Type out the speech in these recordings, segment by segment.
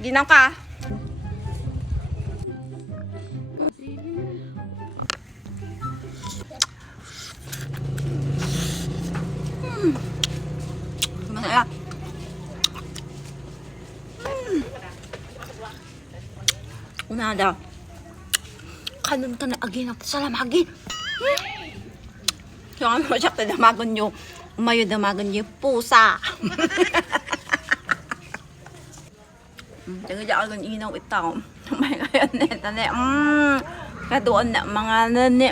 Ginaw ka. Masaya. Una daw. Kanon ka na agin at salamagin. So, ano siya, damagon nyo. Umayo damagon nyo pusa. Taga dyan agon inaw itaw. May kaya neta ne. Kadoon na mga nane.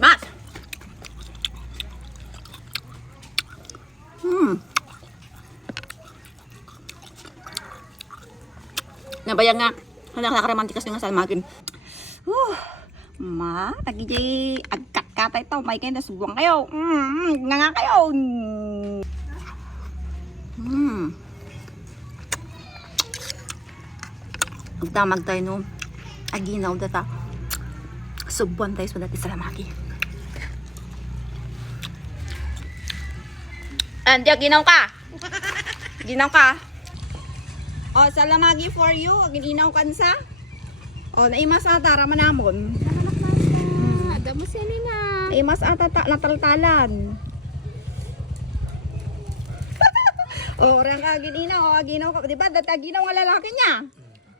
Mas. Nabayang nga. Handa nakaramantikas nga sa magin. Ma, tagi agkat-katay ito. May kayo nasubuang kayo. Nga kayo. Magdamag tayo no. Aginaw data. Subuan tayo sa dati sa lamaki. Andi, ginaw ka. Ginaw ka. O, salamagi for you. Aginaw kansa. O, naimas ata rama namon. Ada mo siya nina. Naimas ata nataltalan. O, orang ka aginaw. O, aginaw ka. Diba, dati aginaw ang lalaki niya.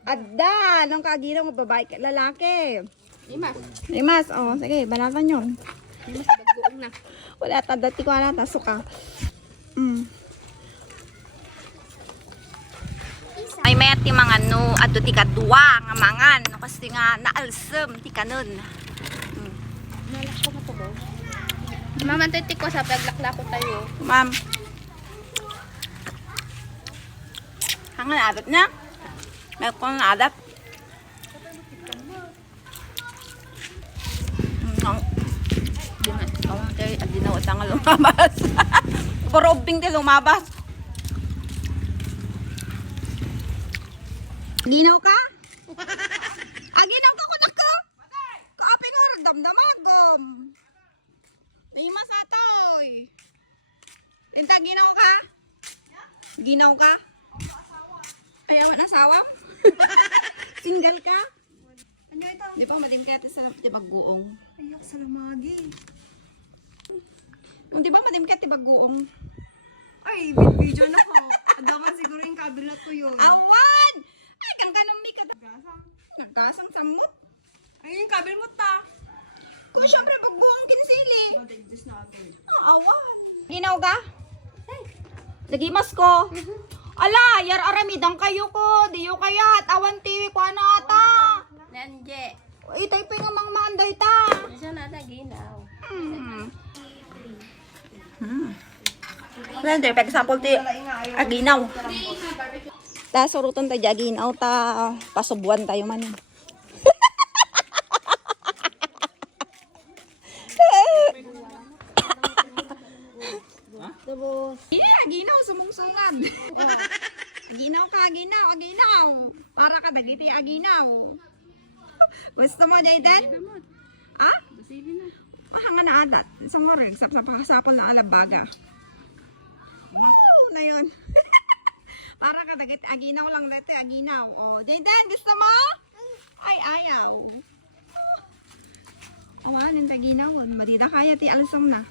Adda, nung kaginaw ang babae lalaki. Naimas. O, sige, balatan yun. Naimas, bagbuong na. Wala ta, dati ko ala, tasok ka. Ay may ti mga no adto ti kadua nga mangan no kasi nga naalsem ti kanon. Nalak ko na to ba? Mama titi ko sa paglaklako tayo. Ma'am. Hangan adat na. May ko nga adat. Okay, adinaw atang lumabas. Korobing ti lumabas. Aginaw ka? Aginaw ka kunak ka? Kaapin nga damdamagom. Imas atoy. Tinta ginaw ka? Ginaw ka? Ayaw na asawa? Single ka? Ano ito? Di ba madim kaya sa tibagguong? Ayok sa lamagi. Di ba madim kaya tibagguong? Ay, video na ko. Adaman siguro yung kabilat ko yun. Awan! Ay, kang kanumi ka. Nagkasang samot. Ay, yung kabil mo ta. Kung syempre pagbuong kinsili. Matigdis na ito. Awan. Ginaw ka? Nagimas ko. Ala, yar aramidang kayo ko. Diyo kayat. Awan tiwi ko na ata. Nanje. Itay pa nga mga maanday ta. Isa na ginaw. Pwede, for example, ti aginaw. Ta, surutan tayo aginaw ta. Pasubuan tayo man. Aginaw, sumungsungad. Aginaw ka, aginaw, aginaw. Para ka dagiti aginaw. Gusto mo, Jayden? Ha? Hanga na adat. Sa mo rin, sapasapol ng alabaga. Wow, na yun. Para ka dagiti aginaw lang dati, aginaw. O, Jayden, gusto mo? Ay, ayaw. Awanin, aginaw. Madida kaya ti alasam na.